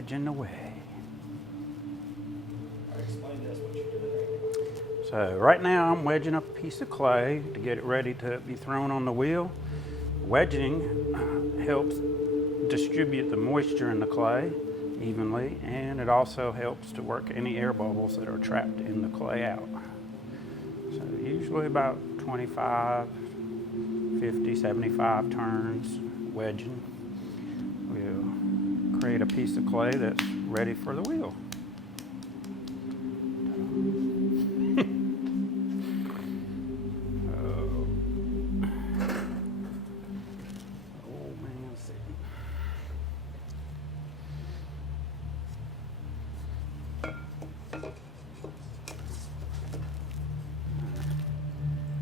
wedging away. Explain to us what you're doing right now. So right now I'm wedging up a piece of clay to get it ready to be thrown on the wheel. Wedging helps distribute the moisture in the clay evenly, and it also helps to work any air bubbles that are trapped in the clay out. So usually about 25, 50, 75 turns wedging. We'll create a piece of clay that's ready for the wheel.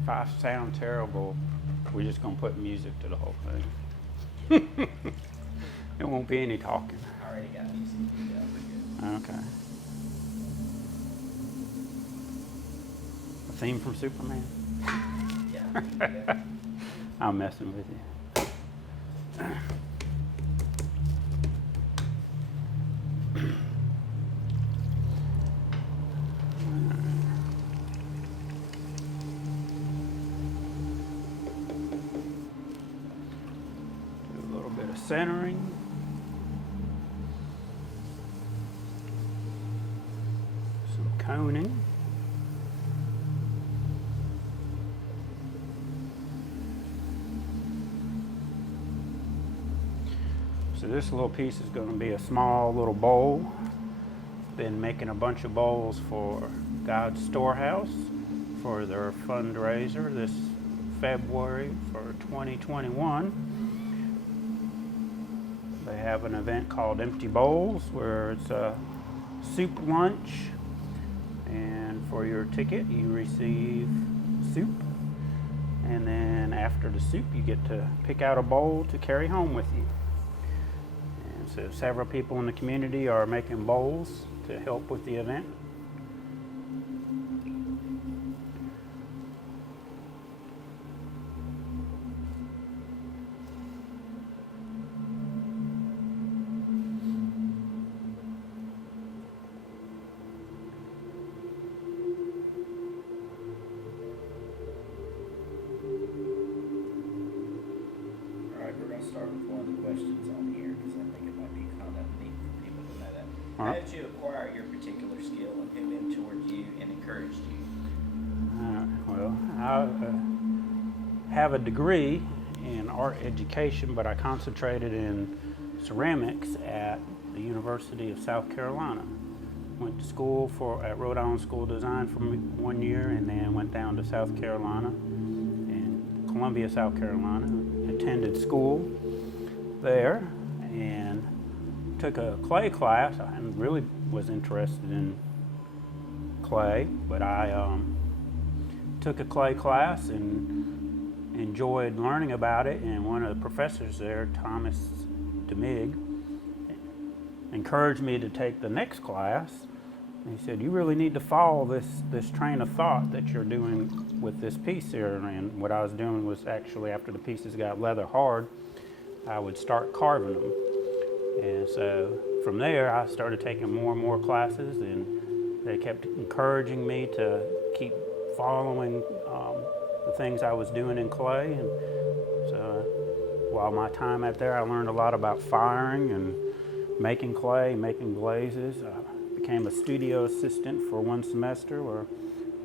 If I sound terrible, we're just gonna put music to the whole thing. There won't be any talking. I already got music. Yeah, we're good. Okay. A theme from Superman? Yeah. I'm messing with you. Centering. Some coning. So this little piece is going to be a small little bowl. Been making a bunch of bowls for God's Storehouse for their fundraiser this February for 2021. They have an event called Empty Bowls where it's a soup lunch, and for your ticket you receive soup, and then after the soup you get to pick out a bowl to carry home with you. And so several people in the community are making bowls to help with the event. Start with one of the questions on here because I think it might be kind of neat for people to know that. How did you acquire your particular skill, and who mentored you and encouraged you? Well, I have a degree in art education, but I concentrated in ceramics at the University of South Carolina. Went to school at Rhode Island School of Design for 1 year, and then went down to South Carolina, in Columbia, South Carolina. Attended school there and took a clay class. I really was interested in clay, but I took a clay class and enjoyed learning about it. And one of the professors there, Thomas DeMig, encouraged me to take the next class. And he said, "You really need to follow this train of thought that you're doing with this piece here." And what I was doing was actually, after the pieces got leather hard, I would start carving them. And so from there, I started taking more and more classes, and they kept encouraging me to keep following the things I was doing in clay. And so while my time out there, I learned a lot about firing and making clay, making glazes. Became a studio assistant for 1 semester, where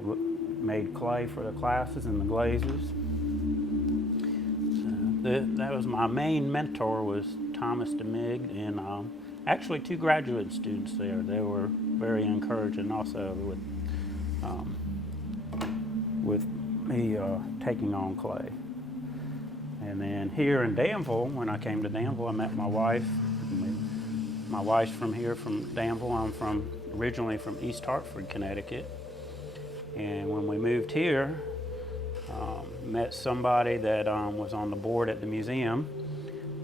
I made clay for the classes and the glazes. So that was my main mentor, was Thomas DeMig, and actually 2 graduate students there. They were very encouraging also with me taking on clay. And then here in Danville, when I came to Danville, I met my wife. My wife's from here, from Danville. I'm originally from East Hartford, Connecticut. And when we moved here, met somebody that was on the board at the museum,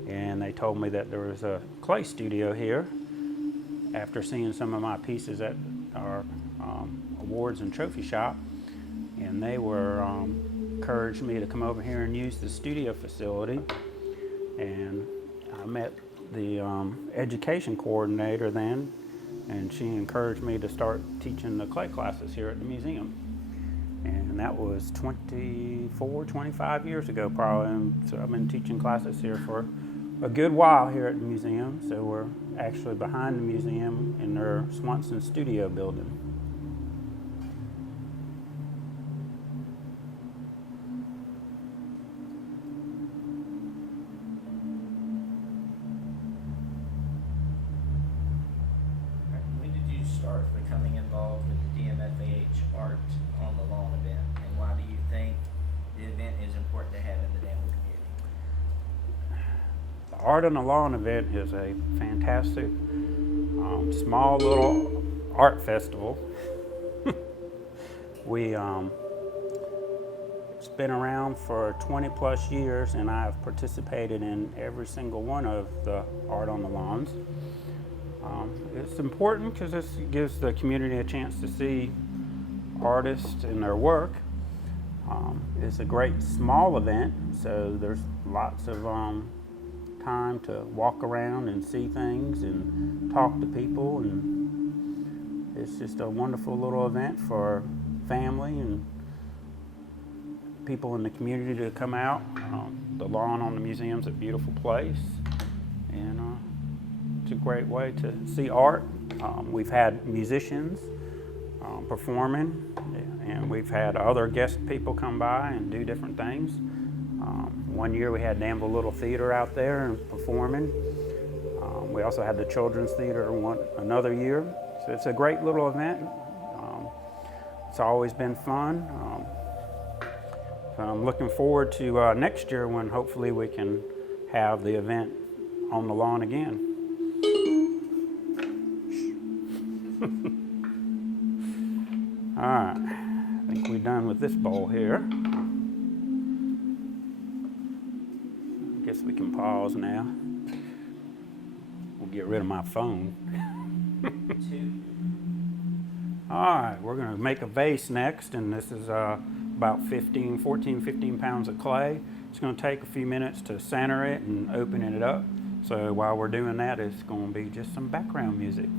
and they told me that there was a clay studio here after seeing some of my pieces at our awards and trophy shop. And they were encouraged me to come over here and use the studio facility. And I met the education coordinator then, and she encouraged me to start teaching the clay classes here at the museum. And that was 25 years ago probably. And so I've been teaching classes here for a good while here at the museum. So we're actually behind the museum in their Swanson studio building. When did you start becoming involved with the DMFAH Art on the Lawn event, and why do you think the event is important to have in the Danville community? The Art on the Lawn event is a fantastic, small little art festival. It's been around for 20 plus years, and I've participated in every single one of the Art on the Lawns. It's important because this gives the community a chance to see artists and their work. It's a great small event, so there's lots of time to walk around and see things and talk to people, and it's just a wonderful little event for family and people in the community to come out. The lawn on the museum's a beautiful place, and it's a great way to see art. We've had musicians performing, and we've had other guest people come by and do different things. One year we had Danville Little Theater out there and performing. We also had the Children's Theater another year. So it's a great little event. It's always been fun. So I'm looking forward to next year when hopefully we can have the event on the lawn again. All right, I think we're done with this bowl here. I guess we can pause now. We'll get rid of my phone. All right, we're gonna make a vase next, and this is about 14, 15 pounds of clay. It's gonna take a few minutes to center it and open it up. So while we're doing that, it's gonna be just some background music.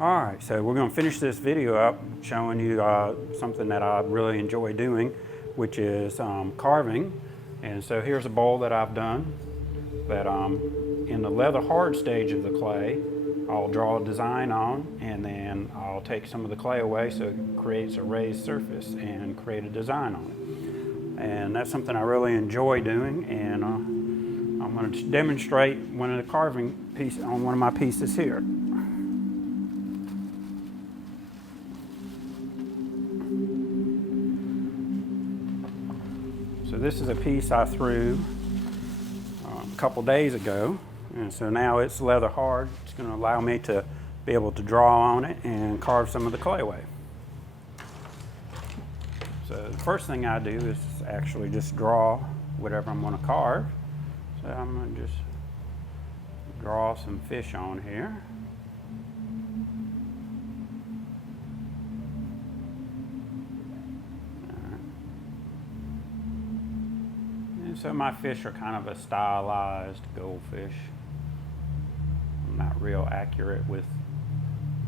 All right, so we're going to finish this video up showing you something that I really enjoy doing, which is carving. And so here's a bowl that I've done that in the leather hard stage of the clay, I'll draw a design on, and then I'll take some of the clay away so it creates a raised surface and create a design on it. And that's something I really enjoy doing, and I'm going to demonstrate one of the carving piece on one of my pieces here. So this is a piece I threw a couple days ago, and so now it's leather hard. It's going to allow me to be able to draw on it and carve some of the clay away. So the first thing I do is actually just draw whatever I'm going to carve. So I'm going to just draw some fish on here. So my fish are kind of a stylized goldfish. I'm not real accurate with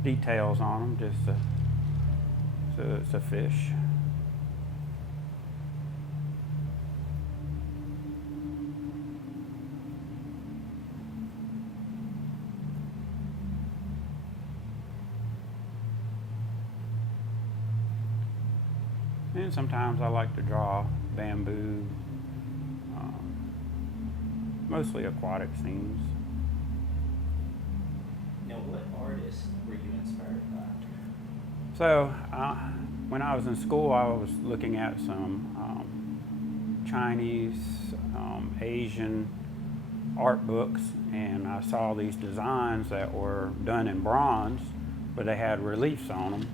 details on them, just so it's a fish. And sometimes I like to draw bamboo, mostly aquatic scenes. Now, what artists were you inspired by? So when I was in school, I was looking at some Chinese, Asian art books, and I saw these designs that were done in bronze, but they had reliefs on them.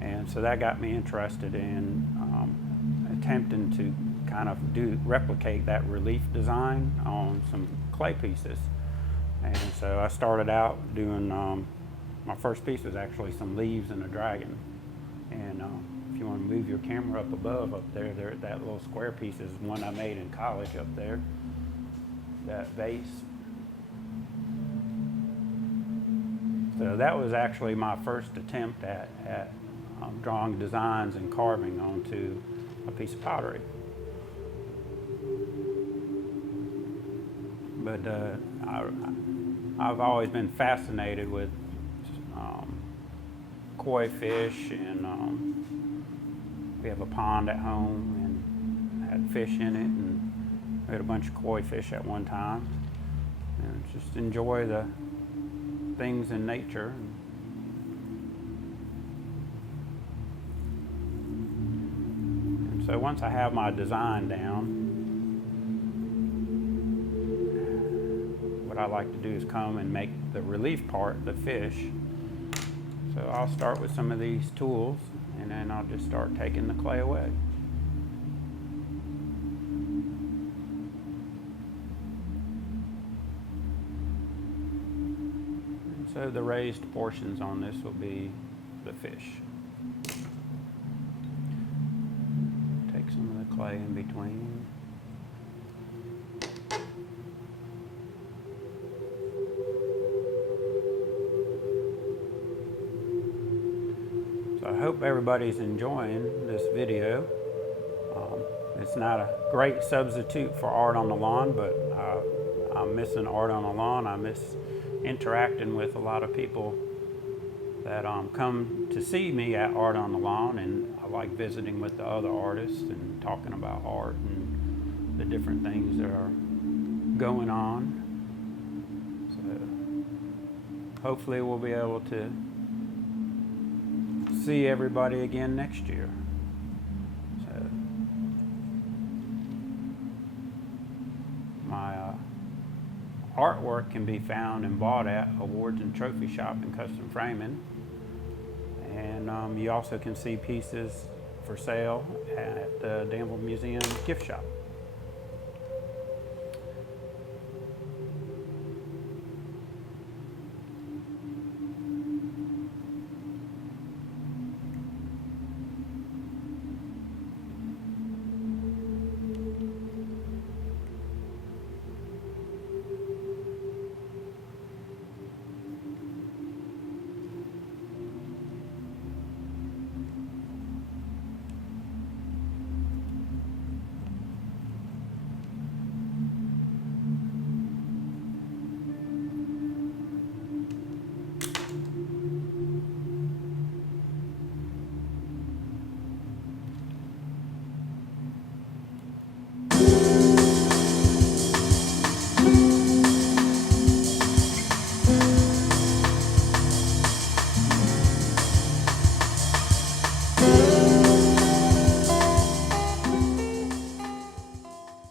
And so that got me interested in attempting to kind of replicate that relief design on some clay pieces. And so I started out doing, my first piece was actually some leaves and a dragon. And if you want to move your camera up above up there, that little square piece is one I made in college up there, that vase. So that was actually my first attempt at drawing designs and carving onto a piece of pottery. But I've always been fascinated with koi fish, and we have a pond at home and had fish in it, and we had a bunch of koi fish at one time. And just enjoy the things in nature. And so once I have my design down, what I like to do is come and make the relief part, the fish. So I'll start with some of these tools, and then I'll just start taking the clay away. And so the raised portions on this will be the fish. Take some of the clay in between. I hope everybody's enjoying this video. It's not a great substitute for art on the lawn, but I'm missing art on the lawn. I miss interacting with a lot of people that come to see me at Art on the Lawn, and I like visiting with the other artists and talking about art and the different things that are going on. So hopefully we'll be able to see everybody again next year. So my artwork can be found and bought at Awards and Trophy Shop and Custom Framing, and you also can see pieces for sale at the Danville Museum gift shop.